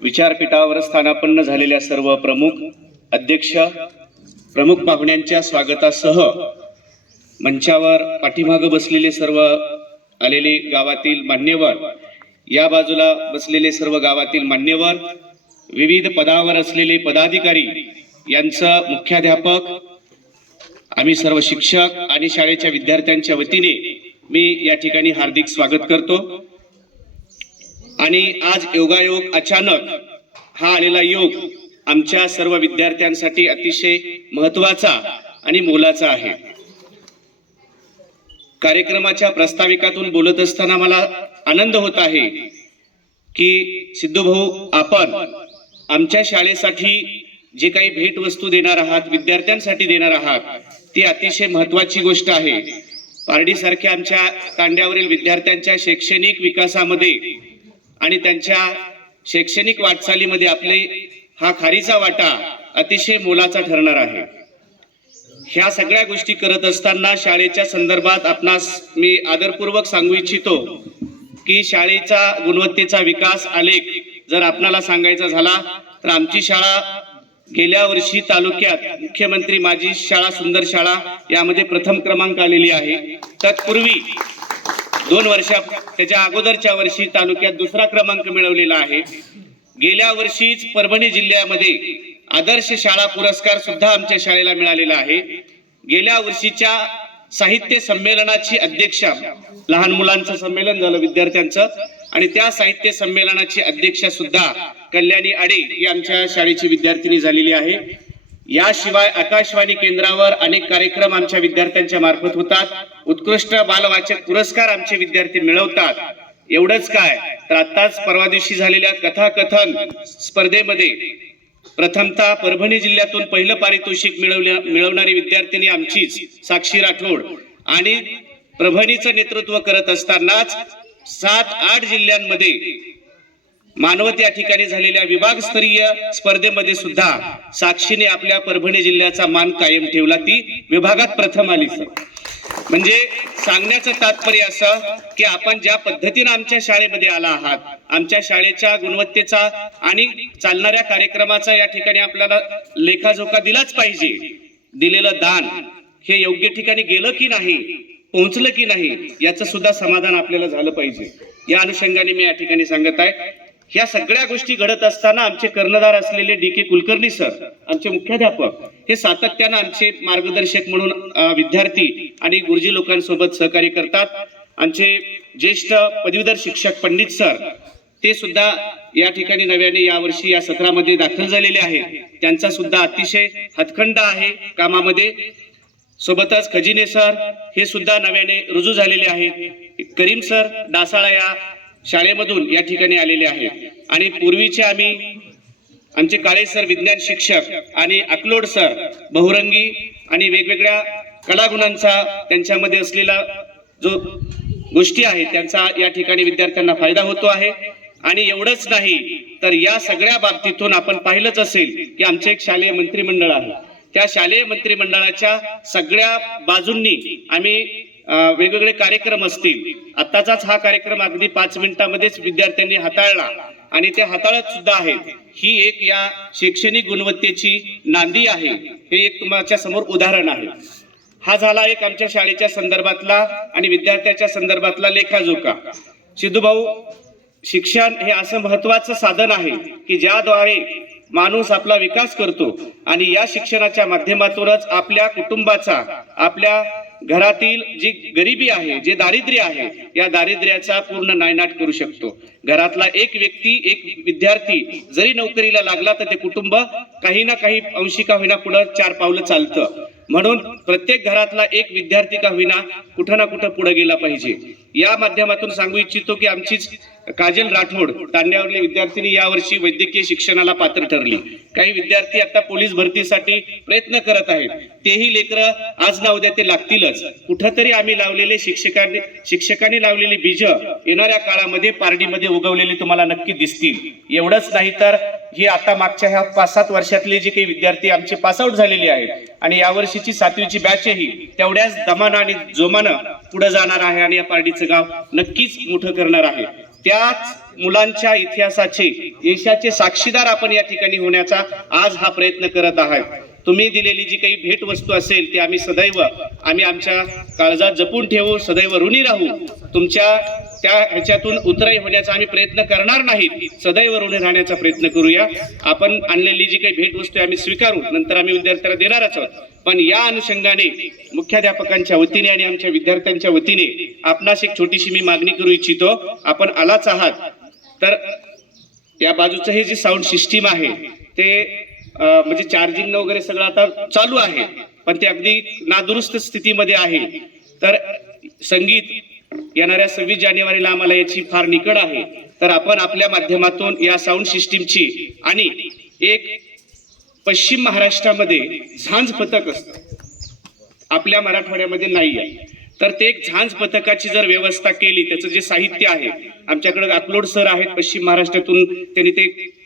विचारपीठावर स्थानापन्न झालेल्या सर्व प्रमुख अध्यक्ष, प्रमुख पाहुण्यांच्या स्वागतासह मंचावर पाठीमागे बसलेले सर्व आलेले गावातील मान्यवर, या बाजूला बसलेले सर्व गावातील मान्यवर, विविध पदावर असलेले पदाधिकारी, यांचं मुख्याध्यापक, आम्ही सर्व शिक्षक आणि शाळेच्या विद्यार्थ्यांच्या वतीने मी या ठिकाणी हार्दिक स्वागत करतो। आणि आज योगायोग अचानक हा आलेला योग आमच्या सर्व विद्यार्थ्यांसाठी अतिशय महत्त्वाचा आणि मोलाचा आहे। कार्यक्रमाच्या प्रस्ताविकातून बोलत असताना मला आनंद होत आहे की सिद्धू भाऊ, आपण आमच्या शाळेसाठी जे काही भेटवस्तू देणार आहात, विद्यार्थ्यांसाठी देणार आहात, ती अतिशय महत्त्वाची गोष्ट आहे। पारडीसारख्या आमच्या तांड्यावरील विद्यार्थ्यांच्या शैक्षणिक विकासामध्ये आणि त्यांच्या शैक्षणिक वाटचालीमध्ये आपले हा खारीचा वाटा अतिशय मोलाचा ठरणार आहे। ह्या सगळ्या गोष्टी करत असताना शाळेच्या संदर्भात आपणास मी आदरपूर्वक सांगू इच्छितो की शाळेचा गुणवत्तेचा विकास आलेख जर आपणाला सांगायचा झाला तर आमची शाळा गेल्या वर्षी तालुक्यात मुख्यमंत्री माझी शाळा सुंदर शाळा यामध्ये प्रथम क्रमांक आलेली आहे। तत्पूर्वी 2 वर्ष त्याच्या अगोदरच्या वर्षी तालुक्यात दुसरा क्रमांक मिळवलेला आहे। गेल्या वर्षीच परभणी जिल्ह्यामध्ये आदर्श शाळा पुरस्कार सुद्धा आमच्या शाळेला मिळालेला आहे। गेल्या वर्षीच्या साहित्य संमेलनाची अध्यक्षा, लहान मुलांचं संमेलन झालं विद्यार्थ्यांचं, आणि त्या साहित्य संमेलनाची अध्यक्षा सुद्धा कल्याणी आडे ही आमच्या शाळेची विद्यार्थिनी झालेली आहे। याशिवाय आकाशवाणी केंद्रावर अनेक कार्यक्रम आमच्या विद्यार्थ्यांच्या मार्फत होतात। उत्कृष्ट बालवाचक पुरस्कार आमचे विद्यार्थी मिळवतात। एवढंच काय तर आताच परवा दिवशी झालेल्या कथाकथन स्पर्धेमध्ये प्रथमतः परभणी जिल्ह्यातून पहिलं पारितोषिक मिळवणारी विद्यार्थिनी आमचीच साक्षी राठोड, आणि परभणीचं नेतृत्व करत असतानाच 7-8 जिल्ह्यांमध्ये मानवत या ठिकाणी झालेल्या विभागस्तरीय स्पर्धेमध्ये सुद्धा साक्षीने आपल्या परभणी जिल्ह्याचा मान कायम ठेवला, ती विभागात प्रथम आली। म्हणजे सांगण्याचं तात्पर्य असं की आपण ज्या पद्धतीने आमच्या शाळेमध्ये आला आहात, आमच्या शाळेच्या गुणवत्तेचा आणि चालणाऱ्या कार्यक्रमाचा या ठिकाणी आपल्याला लेखाजोखा दिलाच पाहिजे। दिलेलं दान हे योग्य ठिकाणी गेलं की नाही, पोहोचलं की नाही, याचं सुद्धा समाधान आपल्याला झालं पाहिजे। या अनुषंगाने मी या ठिकाणी सांगत आहे। ह्या सगळ्या गोष्टी घडत असताना आमचे कर्णधार असलेले डी.के. कुलकर्णी सर, आमचे मुख्याध्यापक, हे सातत्यानं आमचे मार्गदर्शक म्हणून विद्यार्थी आणि गुरुजी लोकांसोबत सहकार्य करतात। आमचे ज्येष्ठ पदवीधर शिक्षक पंडित सर, ते सुद्धा या ठिकाणी नव्याने यावर्षी या सत्रामध्ये दाखल झालेले आहेत। त्यांचा सुद्धा अतिशय हातखंडा आहे कामामध्ये। सोबतच खजिने सर हे सुद्धा नव्याने रुजू झालेले आहेत। करीम सर डासाळा या शाळेमधून या ठिकाणी आलेले आहेत। आणि पूर्वीचे आमचे काळे सर विज्ञान शिक्षक आणि अकलोड सर बहुरंगी आणि वेगवेगळ्या कलागुणांचा त्यांच्यामध्ये असलेला जो गोष्टी आहेत त्यांचा या ठिकाणी विद्यार्थ्यांना फायदा होतो आहे। आणि एवढंच नाही तर या सगळ्या बाबतीतून आपण पाहिलंच असेल की आमचे एक शालेय मंत्रिमंडळ आहे। त्या शालेय मंत्रिमंडळाच्या सगळ्या बाजूंनी आम्ही वेगवेगळे कार्यक्रम असतील। आताचाच हा कार्यक्रम अगदी 5 मिनिटांमध्येच विद्यार्थ्यांनी हाताळला आणि ते हाताळत सुद्धा आहेत। ही एक या शैक्षणिक गुणवत्तेची नांदी आहे, हे एक तुमच्या समोर उदाहरण आहे। हा झाला एक आमच्या शाळेच्या संदर्भातला आणि विद्यार्थ्याच्या संदर्भातला लेखाजोखा। सिद्धू भाऊ, शिक्षण हे असं महत्त्वाचं साधन आहे की ज्याद्वारे माणूस आपला विकास करतो, आणि या शिक्षणाच्या माध्यमातूनच आपल्या कुटुंबाचा, आपल्या घरातील जी गरिबी आहे, जे दारिद्र्य आहे, या दारिद्र्याचा पूर्ण नायनाट करू शकतो। घरातला एक व्यक्ती, एक विद्यार्थी जरी नोकरीला लागला तर ते कुटुंब काही ना काही अंशी का होईना पुढे 4 पावलं चालतं। म्हणून प्रत्येक घरातला एक विद्यार्थी का होईना कुठं ना कुठं पुढे गेला पाहिजे। या माध्यमातून सांगू इच्छितो की आमचीच काजल राठोड तांड्यावरली विद्यार्थिनी यावर्षी वैद्यकीय शिक्षणाला पात्र ठरली। काही विद्यार्थी आता पोलीस भरतीसाठी प्रयत्न करत आहेत। तेही लेकरं आज ना उद्या ते लागतीलच। कुठंतरी आम्ही लावलेले शिक्षकांनी लावलेली बीज येणाऱ्या काळामध्ये पारडीमध्ये उगवलेली तुम्हाला नक्की दिसतील। एवढंच नाही तर ही आता मागच्या ह्या 5-7 वर्षातले जे काही विद्यार्थी आमचे पासआउट झालेले आहेत आणि यावर्षीची 7वीची बॅचही तेवढ्याच दमानं आणि जोमानं पुढे जाणार आहे आणि या पारडीचं गाव नक्कीच मोठं करणार आहे। त्याच मुलांच्या इतिहासाचे यशाचे साक्षीदार आपण या ठिकाणी होण्याचा आज हा प्रयत्न करत आहात. तुम्ही दिलेली जी काही भेटवस्तू असेल ती आम्ही सदैव आमच्या काळजात जपून ठेवू, सदैव ऋणी राहू. तुमच्या त्या ह्याच्यातून उतराई होण्याचा आम्ही प्रयत्न करणार नाहीत, सदैव ऋणी राहण्याचा प्रयत्न करूया. आपण आणलेली जी काही भेटवस्तू आम्ही स्वीकारू, नंतर आम्ही विद्यार्थ्यांना देणारच आहोत. पण या अनुषंगाने मुख्याध्यापकांच्या वतीने आणि आमच्या विद्यार्थ्यांच्या वतीने आपणास एक छोटीशी मी मागणी करू इच्छितो. आपण आलाच आहात तर या बाजूचं हे जे साऊंड सिस्टीम आहे ते म्हणजे चार्जिंग वगैरे सगळं आता चालू आहे, पण ते अगदी नादुरुस्त स्थितीमध्ये आहे. तर संगीत येणाऱ्या 26 जानेवारीला आम्हाला याची फार निकड आहे. तर आपण आपल्या माध्यमातून या साऊंड सिस्टीमची आणि एक पश्चिम महाराष्ट्रामध्ये झांज पथक असतं, आपल्या मराठवाड्यामध्ये नाही आहे, तर ते एक झांज पथकाची जर व्यवस्था केली, त्याचं जे साहित्य आहे आमच्याकडे अकलोड सर आहेत पश्चिम महाराष्ट्रातून, त्यांनी ते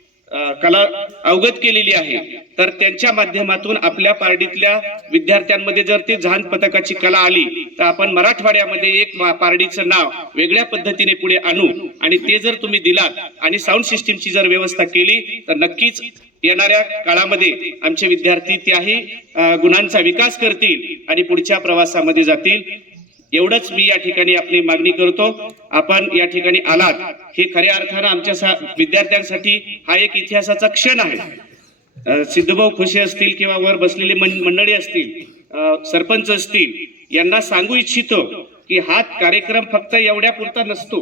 कला अवगत केलेली आहे. तर त्यांच्या माध्यमातून आपल्या पारडीतल्या विद्यार्थ्यांमध्ये जर ते झांज पथकाची कला आली तर आपण मराठवाड्यामध्ये एक पारडीचं नाव वेगळ्या पद्धतीने पुढे आणू. आणि ते जर तुम्ही दिलात आणि साऊंड सिस्टीमची जर व्यवस्था केली तर नक्कीच येणाऱ्या काळामध्ये आमचे विद्यार्थी त्याही गुणांचा विकास करतील आणि पुढच्या प्रवासामध्ये जातील. एवढंच मी या ठिकाणी आपली मागणी करतो. आपण या ठिकाणी आलात हे खऱ्या अर्थानं आमच्या विद्यार्थ्यांसाठी हा एक इतिहासाचा क्षण आहे. सिद्धूभाऊ खुशे असतील किंवा वर बसलेली मंडळी असतील, सरपंच असतील, यांना सांगू इच्छितो की हा कार्यक्रम फक्त एवढ्या पुरता नसतो,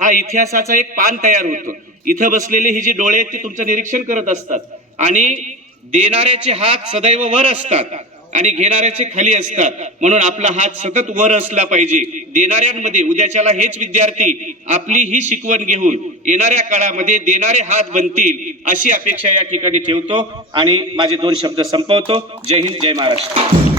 हा इतिहासाचा एक पान तयार होतो. इथं बसलेले ही जी डोळे आहेत ते तुमचं निरीक्षण करत असतात आणि देणाऱ्याचे हात सदैव वर असतात आणि घेणाऱ्याचे खाली असतात. म्हणून आपला हात सतत वर असला पाहिजे. देणाऱ्यांमध्ये उद्याच्याला हेच विद्यार्थी आपली ही शिकवण घेऊन येणाऱ्या काळामध्ये देणारे हात बनतील अशी अपेक्षा या ठिकाणी ठेवतो आणि माझे 2 शब्द संपवतो. जय हिंद, जय महाराष्ट्र.